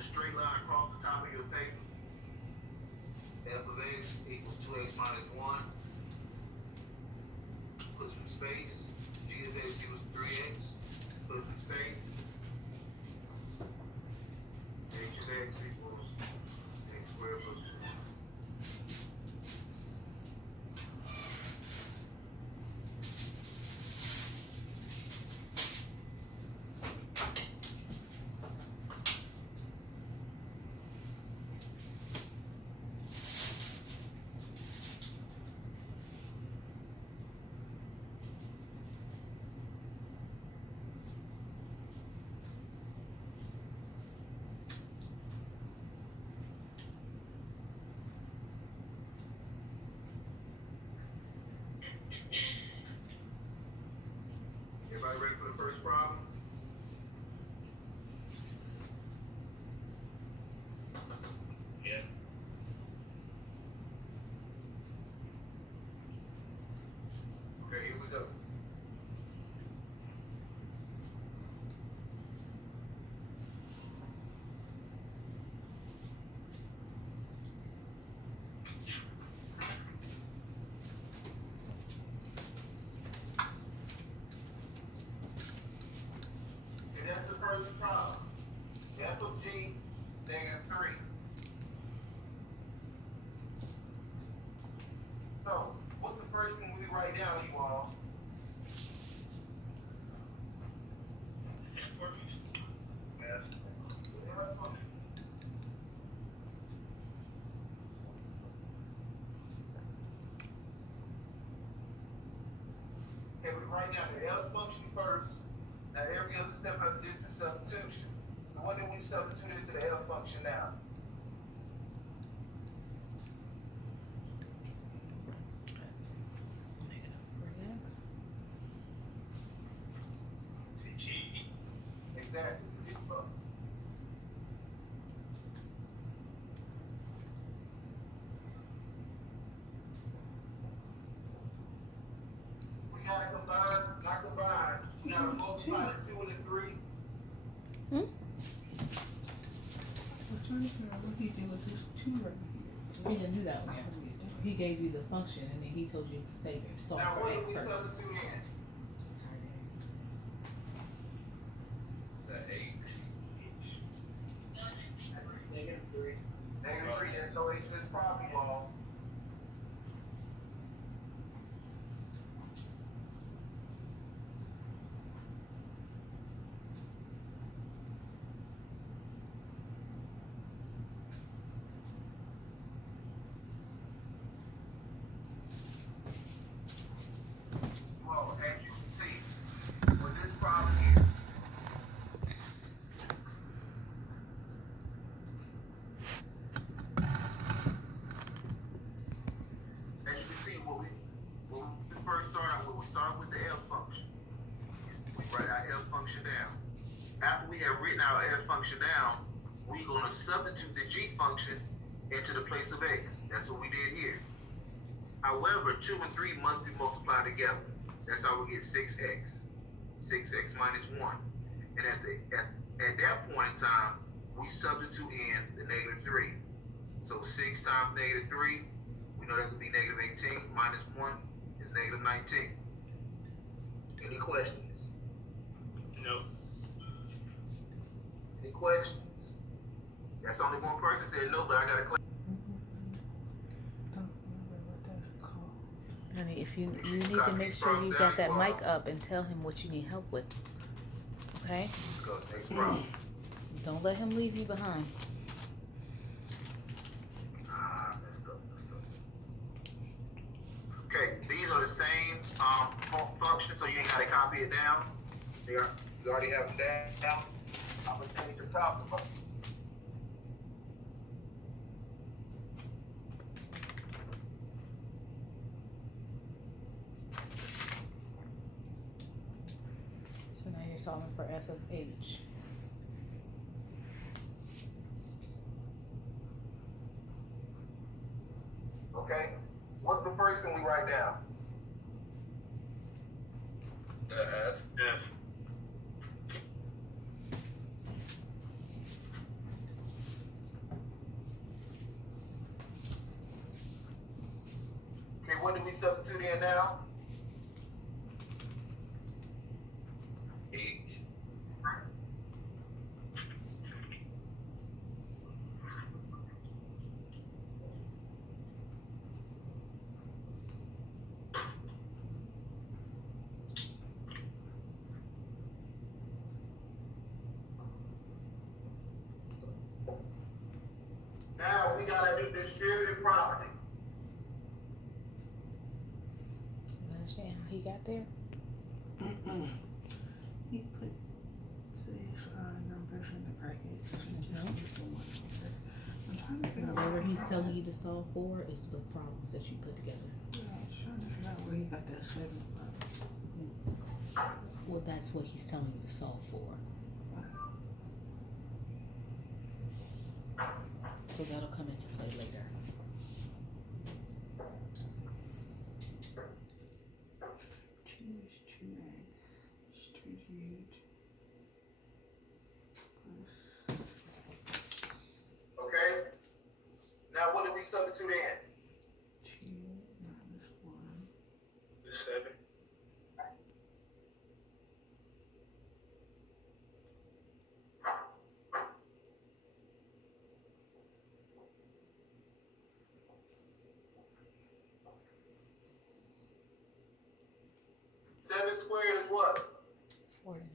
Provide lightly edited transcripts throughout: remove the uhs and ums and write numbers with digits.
a straight line across the top of your paper. F of x equals 2x minus 1. Put some space. G of x equals 3x. Put some space. H of x equals x squared plus 2. Everybody ready for the first problem? Yeah. Okay, here we go. And that's the first problem. F of g negative 3. So, what's the first thing we write down, you all? Yes. Okay, we write down the L function first. Now, every other step after this is substitution. So, what do we substitute into the L function now? G. Exactly. We gotta combine, not combine. We gotta multiply the 2 and the 3. I'm trying to figure out what he did with this two right here. We didn't do that one yet. He gave you the function and then he told you to save it. Solve Now, for what do x we first. substitute in? The H. Negative 3. Negative 3, there's no H in this problem, y'all. Well, as you can see, with this problem here, as you can see, what we first start out with, we start with the L function. We write our L function down. After we have written our L function down, we're going to substitute the G function into the place of x. That's what we did here. However, 2 and 3 must be multiplied together. That's how we get 6x. 6x minus 1. And at that point in time, we substitute in the negative 3. So 6 times negative 3, we know that would be negative 18. Minus 1 is negative 19. Any questions? No. Any questions? That's only one person said no, but I got to clarify. Don't remember what that's called. Honey, if you need to make sure you got that mic up and tell him what you need help with. Okay? Let's go. Next problem. Don't let him leave you behind. Let's go. Okay, these are the same functions, so you ain't got to copy it down. You already have them down. I'm going to tell you to talk about. So now you're solving for f of h. Okay, what's the first thing we write down? The F. F. what do we substitute in now? H. Now we gotta do distributed property. You understand how he got there? He put these numbers in the bracket. No. I'm trying to figure out Whatever he's telling you to solve for is the problems that you put together. Yeah, I'm trying to figure out where he got that 7 from. Well, that's what he's telling you to solve for. So that'll come into play later. Choose, distribute. Okay? Now what do we substitute in? 2 minus 1. The 7. Seven squared is what? 49.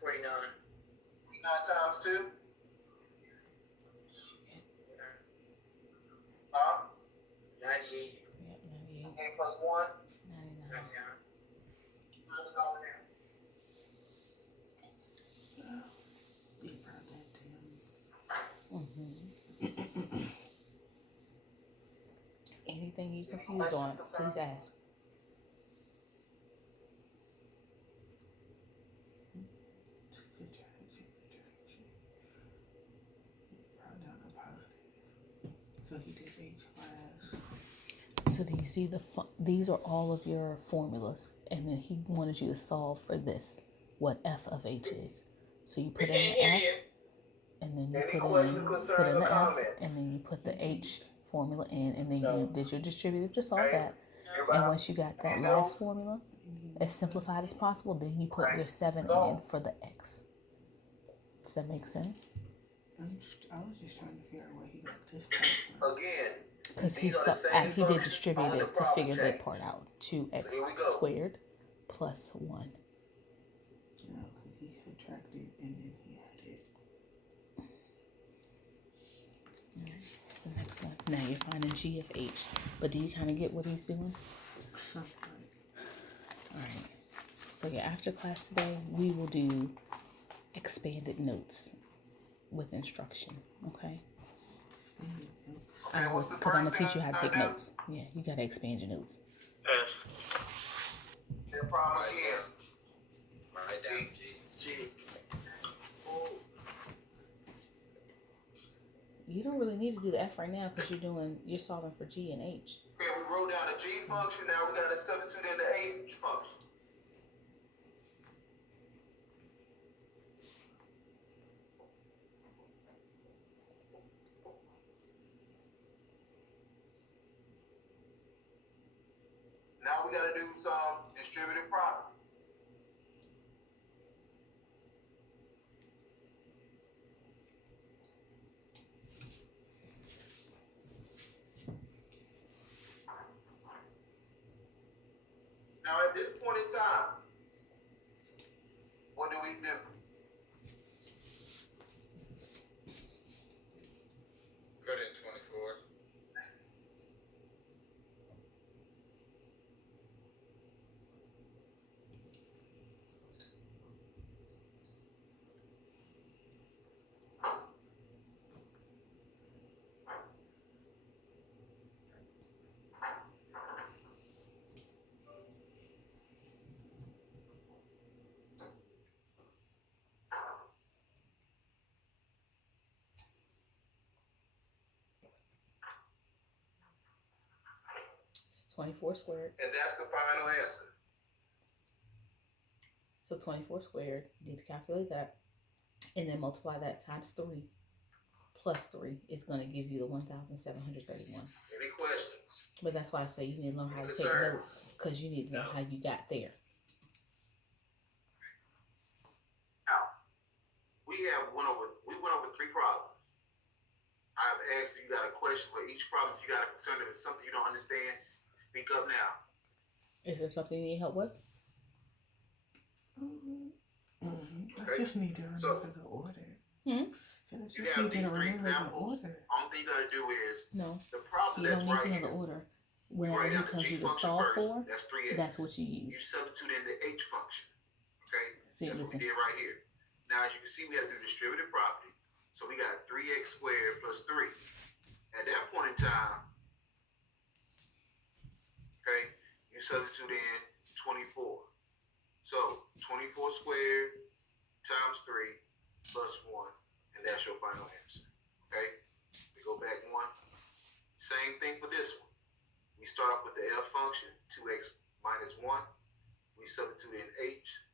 49. 9 times 2? Huh? 98. Yep, 98. 8 plus 1? 99. 99. Deep right that Mm-hmm. Anything you confused on, please ask. Good job. Brought down the positive. So he did H class. So do you see these are all of your formulas, and then he wanted you to solve for this, what f of h is. So you put in the f, and then you Any put questions, in concerns, or the f, comments? and then you put the h formula in, and then No. you did your distributive to solve Okay. that. Everybody? And once you got that last formula as simplified as possible, then you put your 7 in for the x. Does that make sense? I was just trying to figure out where he got this part from. Again, Because These are the same he did functions on the distributive to problem figure that chain. part out. 2x Here we go. squared plus 1. No, because he subtracted and then he added. The next one. Now you're finding g of h. But do you kind of get what he's doing? Something. Alright. So yeah, after class today, we will do expanded notes with instruction. Okay? okay, what's the Because I'm going first to teach you thing how to I take do? notes. Yeah, you got to expand your notes. The problem again. Write down G. G. You don't really need to do the f right now because you're solving for g and h. Okay, we wrote down the G function, now we gotta substitute in the H function. Now we gotta do some distributive property. Now at this point in time, what do we do? Put in 24. So 24 squared. And that's the final answer. So 24 squared, you need to calculate that. And then multiply that times 3 plus 3 is going to give you the 1,731. Any questions? But that's why I say you need to learn how to take Concern. notes, because you need to know how you got there. Now, we went over 3 problems. I've asked you got a question for each problem. If you got a concern, if it's something you don't understand, speak up now. Is there something you need help with? I just need to remember the order. Hmm? I just You need have to these 3 remember the examples. order. Only thing you gotta do is No, the problem you that's don't need right to know here. the order. We Whenever write he down the tells G you to function solve first. for, That's 3x. that's what you You use. substitute in the H function. Okay? See, That's listen. what we did right here. Now, as you can see, we had to do distributive property. So we got 3x squared plus 3. At that point in time, okay, you substitute in 24. So 24 squared times 3 plus 1, and that's your final answer. Okay? We go back 1. Same thing for this one. We start off with the F function, 2x minus 1. We substitute in h.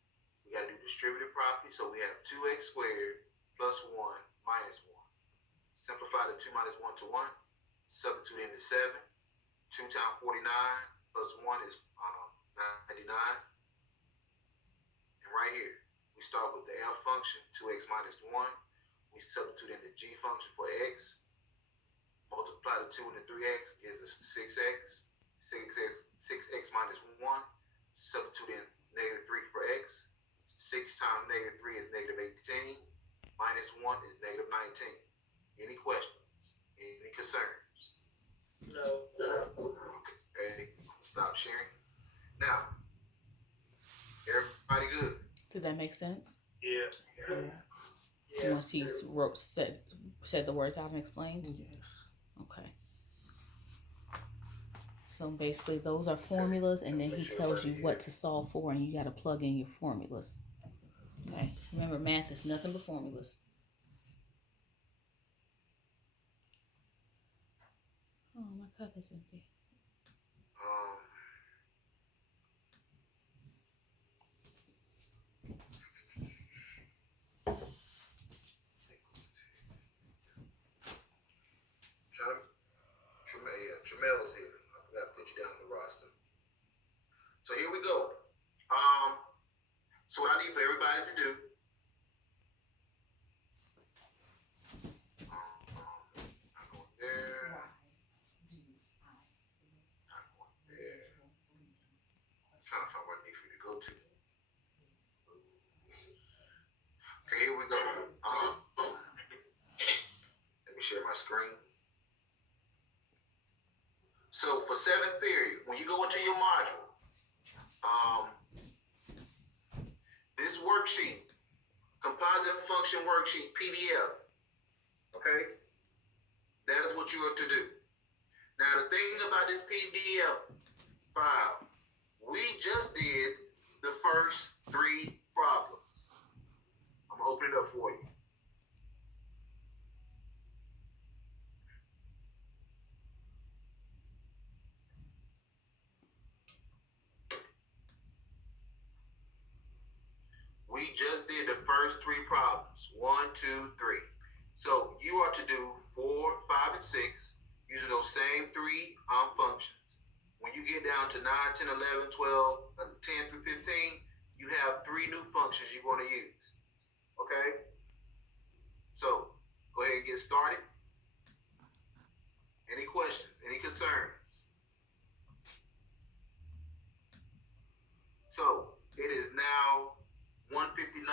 We got to do distributive property, so we have 2x squared plus 1 minus 1. Simplify the 2 minus 1 to 1. Substitute in the 7. 2 times 49 plus 1 is 99. And right here, we start with the F function, 2x minus 1. We substitute in the G function for x. Multiply the 2 and the 3x gives us 6x. 6x minus 1. Substitute in negative 3 for x. 6 times negative 3 is negative 18. Minus 1 is negative 19. Any questions? Any concerns? No. Okay, stop sharing. Now, everybody good? Did that make sense? Yeah. Yeah. Once he said the words out and explained? Yes. Okay. So basically, those are formulas, and then he tells you what to solve for, and you got to plug in your formulas. Okay. Remember, math is nothing but formulas. Oh, my cup is empty. Tramel's here. I forgot to put you down on the roster. So here we go. So what I need for everybody to do. Not going there. Not going there. I'm trying to find what I need for you to go to. Okay, here we go. Let me share my screen. So for 7th period, when you go into your module, this worksheet, composite function worksheet, PDF, okay? That is what you are to do. Now the thing about this PDF file, we just did the first 3 problems. I'm gonna open it up for you. We just did the first 3 problems. 1, 2, 3. So you are to do 4, 5, and 6 using those same 3 functions. When you get down to 9, 10, 11, 12, 10 through 15, you have 3 new functions you're going to use. Okay? So go ahead and get started. Any questions? Any concerns? So it is now 1:59.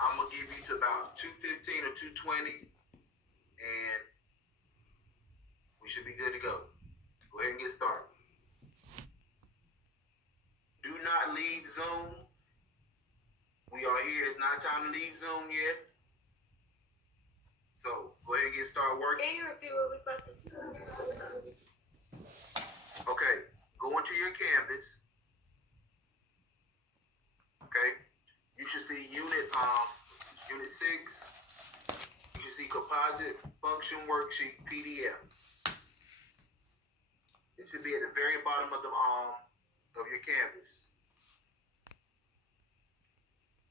I'm gonna give you to about 2:15 or 2:20, and we should be good to go. Go ahead and get started. Do not leave Zoom. We are here. It's not time to leave Zoom yet. So go ahead and get started working. Can you repeat what we about to do? Okay, go into your Canvas. Okay, you should see unit 6. You should see composite function worksheet PDF. It should be at the very bottom of the of your Canvas.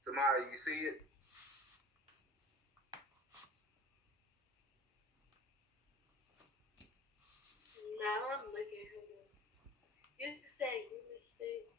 Tamara, you see it? You can say, you can say.